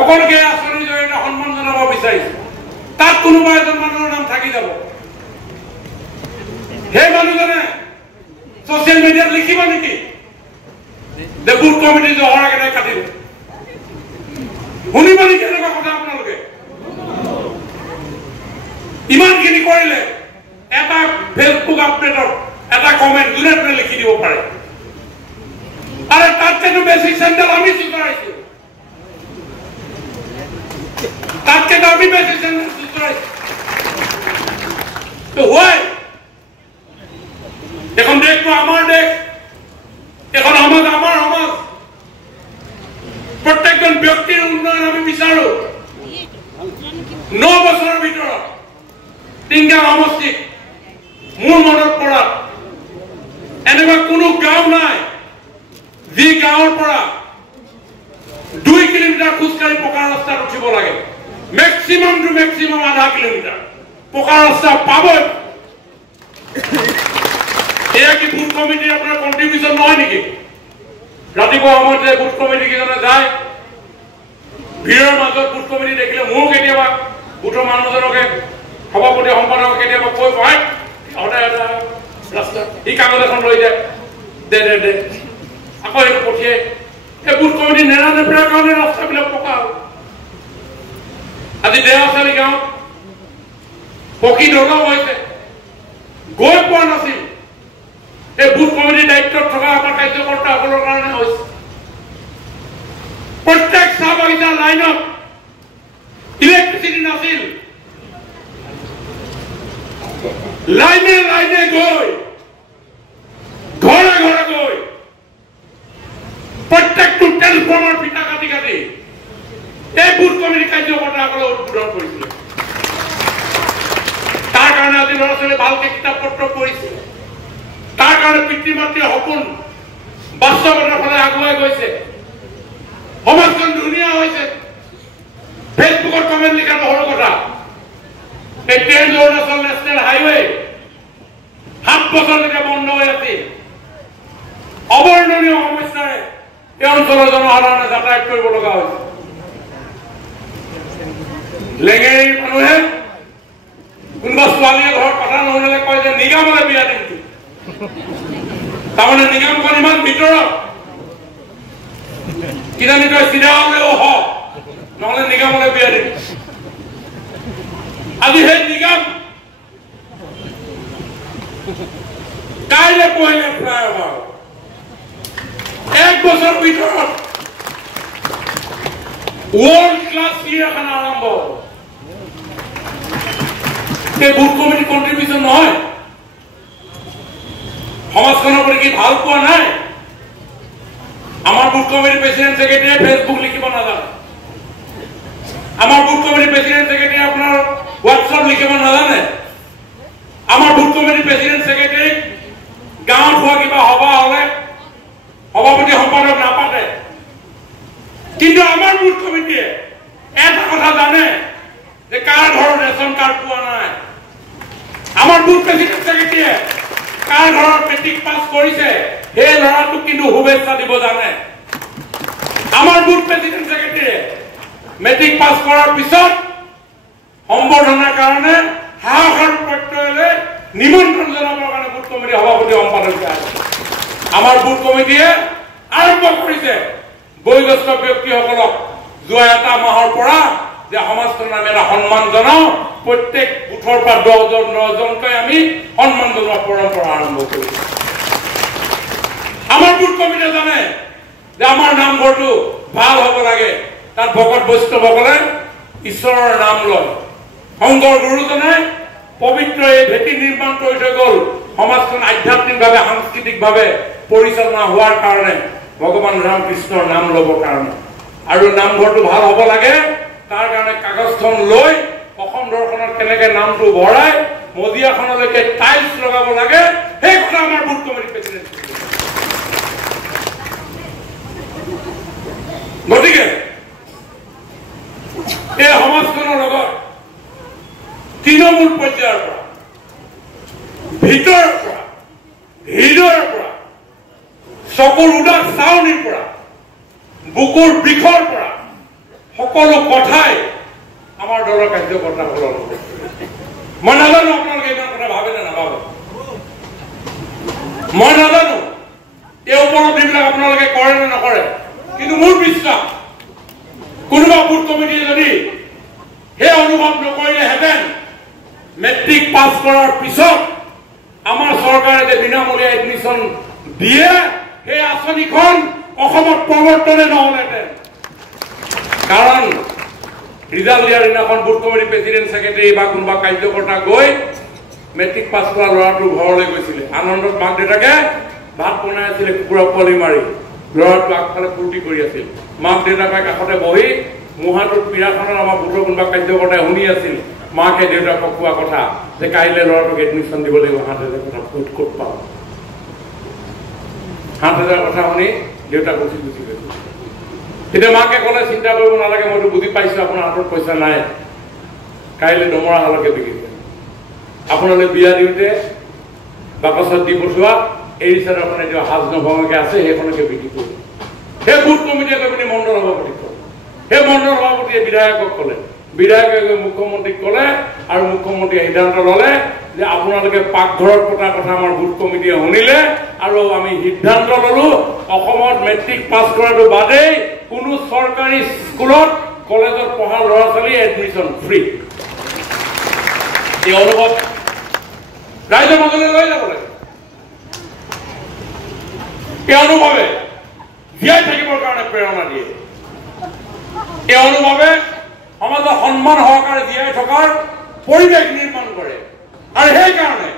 সকলকে আঁচনিৰ জৰিয়তে সন্মান জনাব বিচাৰিছে তাত কোনোবা এজন মানুহৰ নাম থাকি যাব সেই মানুহজনে সোশ্যাল মিডিয়াত লিখিব নেকি যে বুথ কমিটি জহৰ একেবাৰে কাটিব শুনিব নেকি এনেকুৱা কথা আপোনালোকে ইমানখিনি কৰিলে এটা ফেচবুক আপডেটত এটা কমেন্ট দুৰে লিখি দিব পাৰে আরে তাতকেতো বেশি সেন্টার আমি সুতরাইছি তাতকেতো আমি বেশি সেন্টার সুতরাইছি তো হয় এখন দেখতো আমার দেশ এখন আমার প্রত্যেকজন ব্যক্তির উন্নয়ন আমি বিচাৰো 9 বছৰৰ ভিতৰত তিনটা সমষ্টি মোৰ মনত পৰা এনেকুৱা কোনো গাঁও নাই যি গাঁৱৰ পৰা 2 কিলোমিটাৰ খোজকাঢ়ি পকা ৰাস্তাত উঠিব লাগে ম্যাক্সিমাম টু ম্যাক্সিমাম আধা কিলোমিটাৰ পকা ৰাস্তা পাবই এয়া কি বুথ কমিটিৰ আপোনাৰ কন্ট্ৰিবিউশন নহয় নেকি ৰাতিপুৱা সময়ত যে বুথ কমিটি কেইজনে যায় ভিৰৰ মাজত বুথ কমিটি দেখিলে মোৰ কেতিয়াবা বুথৰ মানুহজনকে সভাপতি সম্পাদক কেতিয়াবা কৈ পায় সদায় ৰাস্তা এই কাগজ এখন লৈ যায় দে আকৌ এইটো পঠিয়াই এই বুথ কমিটি নেৰানেপেৰাৰ কাৰণে ৰাস্তাবিলাক পকা হ'ল আজি দেওচালি গাঁও পকী দলং হৈছে গৈ পোৱা নাছিল এই বুথ কমিটিৰ দায়িত্বত থকা আমাৰ কাৰ্যকৰ্তাসকলৰ কাৰণে হৈছে প্ৰত্যেক চাহ বাগিচাৰ লাইনত ইলেক্ট্ৰিচিটি নাছিল লাইনে লাইনে গৈ ঘৰে ঘৰে গৈ প্ৰত্যেকটো ট্ৰেন্সফৰ্মাৰ পিঠা কাটি কাটি এই বুথ কমিটি কাৰ্যকৰ্তাসকলে উদ্বোধন কৰিছিল তাৰ কাৰণে আজি ল'ৰা ছোৱালী ভালকে কিতাপ পত্ৰ পঢ়িছে তাৰ কাৰণে পিতৃ মাতৃৰ সপোন বাস্তৱতাৰ ফালে আগুৱাই গৈছে সমাজখন ধুনীয়া হৈছে ফেচবুকত কমেণ্ট লিখা নহৰ কথা এই ট্ৰেইন অৰুণাচল নেশ্যনেল হাইৱে 7 বছৰলৈকে বন্ধ হৈ আছিল অবৰ্ণনীয় সমস্যাৰে এই অঞ্চলৰ জনসাধাৰণে যাতায়াত কৰিব লগা হৈছে লেঙেৰী মানুহে কোনোবা ছোৱালীয়ে ঘৰত কথা নুশুনিলে কয় যে নিগামলৈ বিয়া দিম তাৰমানে নিগামখন ইমান ভিতৰত কিজানি তই চিধা হলেও হ নহলে নিগামলৈ বিয়া দিম আজি সেই নিগাম কাইলৈ পঢ়িলে প্ৰায় অভাৱ 1 বছৰ ভিতৰত ওয়াৰ্ল্ড ক্লাস চিড়িয়াখানা আৰম্ভ এই বুথ কমিটি কন্ট্ৰিবিউশন নহয় সমাজখনৰ প্ৰতি কি ভাল পোৱা নাই আমাৰ booth committee president secretary Facebook লিখিব নাজানে আমাৰ বুথ কমিটি প্ৰেসিডেন্ট সেক্ৰেটাৰি আপোনাৰ হোয়াটসঅ্যাপ লিখিব নাজানে আমাৰ বুথ কমিটি প্ৰেসিডেন্ট সেক্ৰেটাৰি গাঁৱত হোৱা কিবা সভা হলে সভাপতি সম্পাদক নাপাতে কিন্তু আমাৰ বুথ কমিটিয়ে এটা কথা জানে যে কাৰ ঘৰৰ ৰেশন কাৰ্ড পোৱা নাই আমাৰ বুথ প্ৰেসিডেন্ট সেক্ৰেটাৰিয়ে কাৰ ঘৰৰ মেট্ৰিক পাস কৰিছে সেই ল'ৰাটোক কিন্তু শুভেচ্ছা দিব জানে আমাৰ বুথ প্ৰেসিডেন্ট সেক্ৰেটাৰিয়ে মেট্ৰিক পাস কৰাৰ পিছত সম্বৰ্ধনাৰ কাৰণে হাহাকাৰ প্ৰত্যয়লে নিমন্ত্ৰণ জনাবৰ কাৰণে বুথ কমিটি সভাপতি সম্পাদক যায় আমাৰ বুথ কমিটিয়ে আৰম্ভ কৰিছে বয়োজ্যেষ্ঠ ব্যক্তিসকলক যোৱা এটা মাহৰ পৰা যে সমাজখনৰ নামে এটা সন্মান জনাও প্ৰত্যেক বুথৰ পৰা 10জনকৈ আমি সন্মান জনোৱাৰ পৰম্পৰা আৰম্ভ কৰিছো আমাৰ বুথ কমিটিয়ে জানে যে আমাৰ নামঘৰটো ভাল হ'ব লাগে তাত ভকত বৈষ্ণৱসকলে ঈশ্বৰৰ নাম লয় শংকৰ গুৰুজনে পবিত্ৰ এই ভেটি নিৰ্মাণ কৰি থৈ গ'ল সমাজখন আধ্যাত্মিকভাৱে সাংস্কৃতিকভাৱে পৰিচালনা হোৱাৰ কাৰণে ভগৱান ৰামকৃষ্ণৰ নাম ল'বৰ কাৰণে আৰু নামঘৰটো ভাল হ'ব লাগে তাৰ কাৰণে কাগজখন লৈ অসম দৰ্শনত কেনেকে নামটো ভৰাই মজিয়াখনলৈকে টাইলছ লগাব লাগে সেই কথা আমাৰ বুথ কমিটি প্ৰেসিডেন্ট গতিকে এই সমাজখনৰ লগত তৃণমূল পৰ্যায়ৰ পৰা ভিতৰৰ পৰা হৃদয়ৰ পৰা চকুৰ উদাস চাউনিৰ পৰা বুকুৰ বিষৰ পৰা সকলো কথাই আমাৰ দলৰ কাৰ্যকৰ্তাসকলৰ লগত। মই নাজানো আপোনালোকে ইমান কথা ভাবে নে নাভাবে, মই নাজানো এই উপলব্ধিবিলাক আপোনালোকে কৰে নে নকৰে, কিন্তু মোৰ বিশ্বাস কোনোবা বুথ কমিটিয়ে যদি সেই অনুভৱ নকৰিলেহেঁতেন মেট্ৰিক পাছ কৰাৰ পিছত আমাৰ চৰকাৰে যে বিনামূলীয়া এডমিশ্যন দিয়ে সেই আঁচনিখন অসমত প্ৰৱৰ্তনে নহ'লহেঁতেন। কাৰণ ৰিজাল্ট দিয়াৰ দিনাখন বুথ কমিটি প্ৰেচিডেণ্ট ছেক্ৰেটাৰী বা কোনোবা কাৰ্যকৰ্তা গৈ মেট্ৰিক পাছ কৰা ল'ৰাটোৰ ঘৰলৈ গৈছিলে। আনন্দত মাক দেউতাকে ভাত বনাই আছিলে, কুকুৰা পোৱালি মাৰি ল'ৰাটো আগফালে ফূৰ্তি কৰি আছিল। মাক দেউতাকে কাষতে বহি মুহাটোত পীড়াখনত আমাৰ বুথৰ কোনোবা কাৰ্যকৰ্তাই শুনি আছিল মাকে দেউতাকক কোৱা কথা যে কাইলৈ ল'ৰাটোক এডমিশ্যন দিব লাগিব, 7,000 কথা ক'ত পাওঁ। 7,000 কথা শুনি দেউতাক গুচি গৈছে। তেতিয়া মাকে ক'লে চিন্তা কৰিব নালাগে, মইতো বুজি পাইছোঁ আপোনাৰ হাতত পইচা নাই, কাইলৈ দমৰা হালকে বিক্ৰী কৰিম। আপোনালোকে বিয়া দিওঁতে বাকচত দি পঠোৱা এই ৰিচাৰ্ট আপোনাৰ এতিয়া সাজ নভঙাকৈ আছে সেইখনকে বিক্ৰী কৰিব। সেই বুথ কমিটিয়ে গৈ পিনি মণ্ডল সভাপতিক ক'লে, সেই মণ্ডল সভাপতিয়ে বিধায়কক ক'লে, বিধায়কে গৈ মুখ্যমন্ত্ৰীক ক'লে আৰু মুখ্যমন্ত্ৰীয়ে সিদ্ধান্ত ল'লে যে আপোনালোকে পাকঘৰত পতা কথা আমাৰ বুথ কমিটিয়ে শুনিলে আৰু আমি সিদ্ধান্ত ল'লো অসমত মেট্ৰিক পাছ কৰাটো বাদেই কোনো চৰকাৰী স্কুলত কলেজত পঢ়া ল'ৰা ছোৱালী এডমিশ্যন ফ্ৰী। এই অনুভৱ ৰাইজৰ মাজলৈ লৈ যাব লাগে। এই অনুভৱে জীয়াই থাকিবৰ কাৰণে প্ৰেৰণা দিয়ে। এই অনুভৱে সমাজৰ সন্মান সহকাৰে জীয়াই থকাৰ পৰিৱেশ নিৰ্মাণ কৰে। আৰু সেইকাৰণে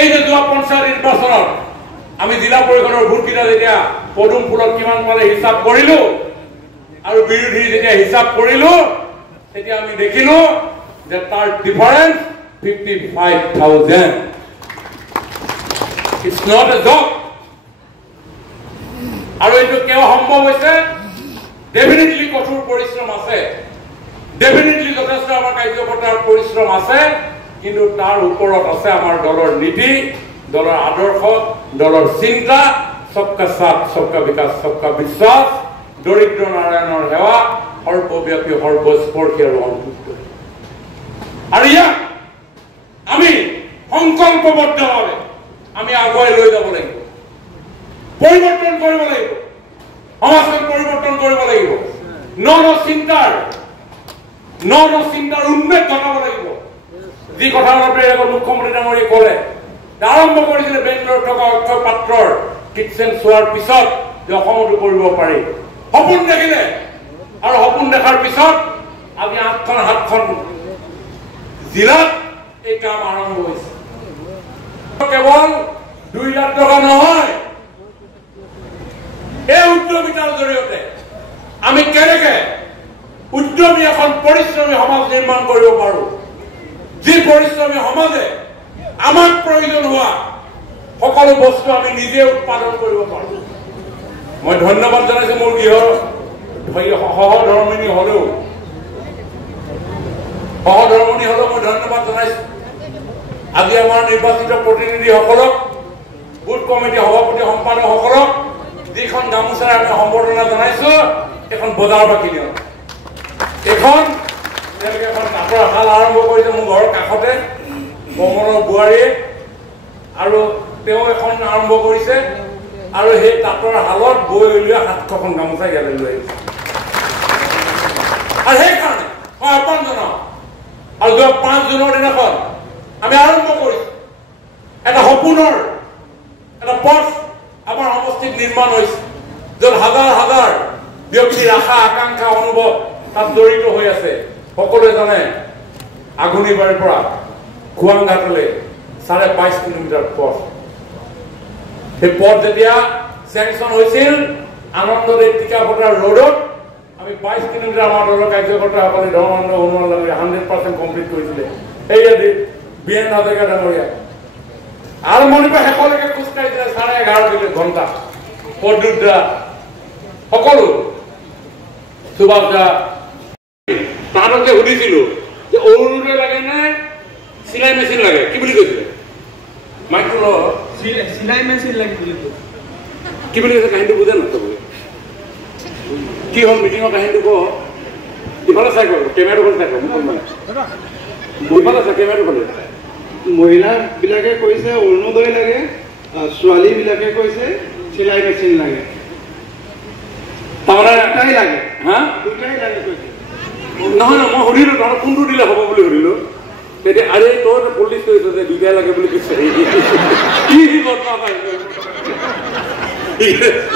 এই যে যোৱা পঞ্চায়ত নিৰ্বাচনত আমি জিলা পৰিষদৰ ভোটকেইটা যেতিয়া পদুম ফুলত কিমান পালে হিচাপ কৰিলো আৰু বিৰোধী যেতিয়া হিচাপ কৰিলো তেতিয়া আমি দেখিলো যে তাৰ difference 55,000। It's not a job. আৰু এইটো কিয় সম্ভৱ হৈছে? ডেফিনেটলি কঠোৰ পৰিশ্ৰম আছে, ডেফিনেটলি যথেষ্ট আমাৰ কাৰ্যকৰ্তাৰ পৰিশ্ৰম আছে, কিন্তু তাৰ ওপৰত আছে আমাৰ দলৰ নীতি, দলৰ আদৰ্শ, দলৰ চিন্তা, সবকা সাথ সবকা বিকাশ সবকা বিশ্বাস, দৰিদ্ৰ নাৰায়ণৰ সেৱা, সৰ্বব্যাপী সৰ্বস্পৰ্শী আৰু অন্তৰ্ভুক্ত। আৰু ইয়াক আমি সংকল্পবদ্ধভাৱে আমি আগুৱাই লৈ যাব লাগিব, পৰিৱৰ্তন কৰিব লাগিব, সমাজখন পৰিৱৰ্তন কৰিব লাগিব, ন চিন্তাৰ উন্মেষ ঘটাব লাগিব। যি কথা মুখ্যমন্ত্ৰী ডাঙৰীয়ে ক'লে, আৰম্ভ কৰিছিলে বেংগলোৰত থকা অক্ষয় পাত্ৰৰ কিটচেন চোৱাৰ পিছত যে অসমতো কৰিব পাৰি, সপোন দেখিলে আৰু সপোন দেখাৰ পিছত আমি 7খন জিলাত এই কাম আৰম্ভ হৈছে। কেৱল 2 লাখ টকা নহয়, এই উদ্যমিতাৰ জৰিয়তে আমি কেনেকে উদ্যমী এখন পৰিশ্ৰমী সমাজ নিৰ্মাণ কৰিব পাৰো, যি পৰিশ্ৰমী সমাজে আমাক প্ৰয়োজন হোৱা সকলো বস্তু আমি নিজে উৎপাদন কৰিব পাৰো। মই ধন্যবাদ জনাইছো মোৰ সহধৰ্মিনী হলেও মই ধন্যবাদ জনাইছো আজি আমাৰ নিৰ্বাচিত প্ৰতিনিধিসকলক, বুথ কমিটি সভাপতি সম্পাদকসকলক যিখন গামোচাৰে আমি সম্বৰ্ধনা জনাইছো, এখন বজাৰ বাকী দিয়ক। এখন তেওঁলোকে এখন কাঠৰ শাল আৰম্ভ কৰিছে মোৰ ঘৰৰ কাষতে, কমলৰ বোৱাৰীয়ে, আৰু তেওঁ এখন আৰম্ভ কৰিছে আৰু সেই তাঁতৰ শালত বৈ উলিওৱা 700খন গামোচা ইয়ালৈ লৈ আহিছে। আৰু সেইকাৰণে মই আহ্বান জনাওঁ, আৰু যোৱা 5 জুনৰ দিনাখন আমি আৰম্ভ কৰিছো এটা সপোনৰ এটা পথ আমাৰ সমষ্টিত নিৰ্মাণ হৈছে, য'ত হাজাৰ হাজাৰ ব্যক্তিৰ আশা আকাংক্ষা অনুভৱ তাত জড়িত হৈ আছে। সকলোৱে জানে আগুনিবাৰীৰ পৰা খুৱাংঘাটলৈ 22.5 কিলোমিটাৰ পথ। সেই পথ যেতিয়া চেংচন হৈছিল আনন্দৰে টিকাফটাৰ ৰোডত আমি 22 কিলোমিটাৰ আমাৰ দলৰ কাৰ্যকৰ্তাসকলে ধৰ্মানন্দ সোণোৱাল ডাঙৰীয়া 100% কমপ্লিট কৰিছিলে। এই বীৰেন হাজৰিকা ডাঙৰীয়া আৰম্ভণিৰ পৰা শেষলৈকে খোজকাঢ়িছিলে 11.5 ঘণ্টা। পদুত দা সকলো সুভাষ দা তাহাঁতক যে সুধিছিলো যে অৰুণোদয় লাগে নে চিলাই মেচিন লাগে, কি বুলি কৈছিলে? মাইকটো চিলাই মেচিন লাগে বুলি কি বুলি কৈছে? কাহিনীটো বুজে নাথাকে কি হ'ল মিটিঙৰ কাহিনীটো ক ইফালে চাই কেমেৰাটো চাই ইফালে চাই কেমেৰাটো ফালে মহিলাবিলাকে কৈছে অৰুণোদয় লাগে, ছোৱালীবিলাকে কৈছে চিলাই মেচিন লাগে। তাৰমানে দুটাই লাগে, হা দুটাই লাগে কৈছে। নহয় নহয়, মই সুধিলোঁ তহঁতক কোনটো দিলে হ'ব বুলি সুধিলোঁ। তেতিয়া আৰে তই পুলিচ কৈছ যে দুটাই লাগে বুলি কৈছে,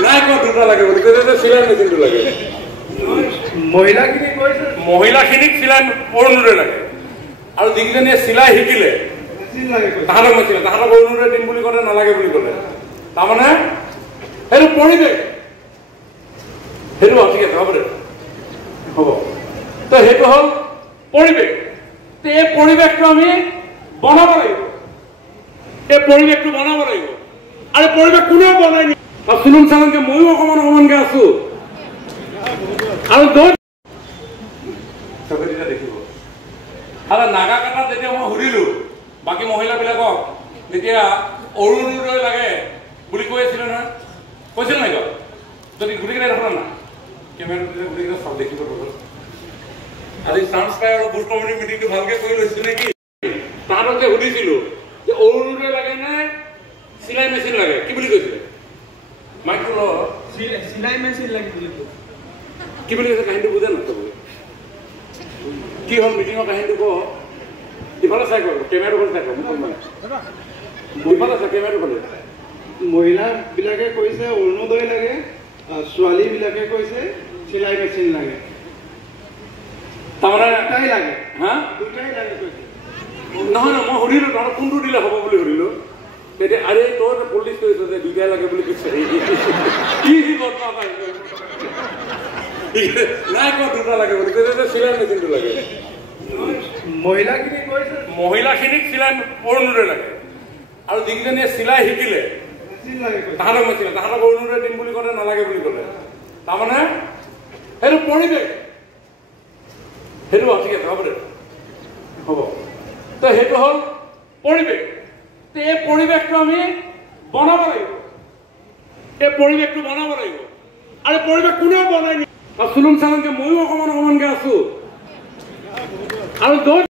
নাই কোৱা দুটা লাগে বুলি কৈছে, চিলাই মেচিনটো লাগে। মহিলাখিনি কৈছে মহিলাখিনিক চিলাই অৰুণোদয় লাগে, আৰু যিকেইজনীয়ে চিলাই শিকিলে মেচিন লাগে কৈছে। তাহাঁতক নাছিলে, তাহাঁতক অৰুণোদয় দিম বুলি ক'লে নালাগে বুলি ক'লে। তাৰমানে সেইটো পৰিৱেশ, সেইটো ঠিক আছে হ'ব দে হ'ব। তো সেইটো হ'ল পৰিৱেশ। এই পৰিৱেশটো আমি বনাব লাগিব, এই পৰিৱেশটো বনাব লাগিব। আৰু পৰিৱেশ কোনেও বনাই নি চুলুম চালনকে ময়ো অকণমানকে আছো, আৰু তেতিয়া দেখিব। আৰু নাগা কাটাত যেতিয়া মই সুধিলো বাকী মহিলাবিলাকক, তেতিয়া অৰুণোদয় লাগে বুলি কৈ আছিলে নহয়, কৈছিল নাই বাৰু? যদি গোটেইকেইটাই দেখা না কেমেৰাটো গোটেইকেইটা চব দেখিব। আজি চান্স পাই আৰু বুথ কমিটি মিটিংটো ভালকে কৰি লৈছো নেকি? তাহাঁতক যে সুধিছিলো যে অৰুণোদয় লাগে নে চিলাই মেচিন লাগে, কি বুলি কৈছিলে? মাইকটো ল, চিলাই মেচিন লাগে বুলি কি বুলি কৈছে? কাহিনীটো বুজে নাথাকো, কি হ'ল মিটিঙৰ কাহিনীটো ক। ইফালে চাই কেমেৰাটো ফালে চাই ইফালে চাই কেমেৰাটো ফালে। মহিলাবিলাকে কৈছে অৰুণোদয় লাগে, ছোৱালীবিলাকে কৈছে চিলাই মেচিন লাগে। তাৰমানে দুটাই লাগে, হা দুটাই লাগে কৈছে। নহয় নহয়, মই সুধিলোঁ তহঁতক কোনটো দিলে হ'ব বুলি সুধিলোঁ। তেতিয়া আৰে তই পুলিচ কৈছ যে দুটাই লাগে বুলি কৈছে, নাই কোৱা দুটা লাগে বুলি কৈছে, চিলাই মেচিনটো লাগে। মহিলাখিনি কৈছে মহিলাখিনিক চিলাই অৰুণোদয় লাগে, আৰু যিকেইজনীয়ে চিলাই শিকিলে মেচিন লাগে কৈছে। তাহাঁতক নাছিলে, তাহাঁতক অৰুণোদয় দিম বুলি ক'লে নালাগে বুলি ক'লে। তাৰমানে সেইটো পৰিৱেশ, সেইটো ঠিক আছে হ'ব দে হ'ব। তো সেইটো হ'ল পৰিৱেশ। এই পৰিৱেশটো আমি বনাব লাগিব, এই পৰিৱেশটো বনাব লাগিব। আৰু পৰিৱেশ কোনেও বনাই নি চুলুম চালনকে ময়ো অকণমানকে আছো, আৰু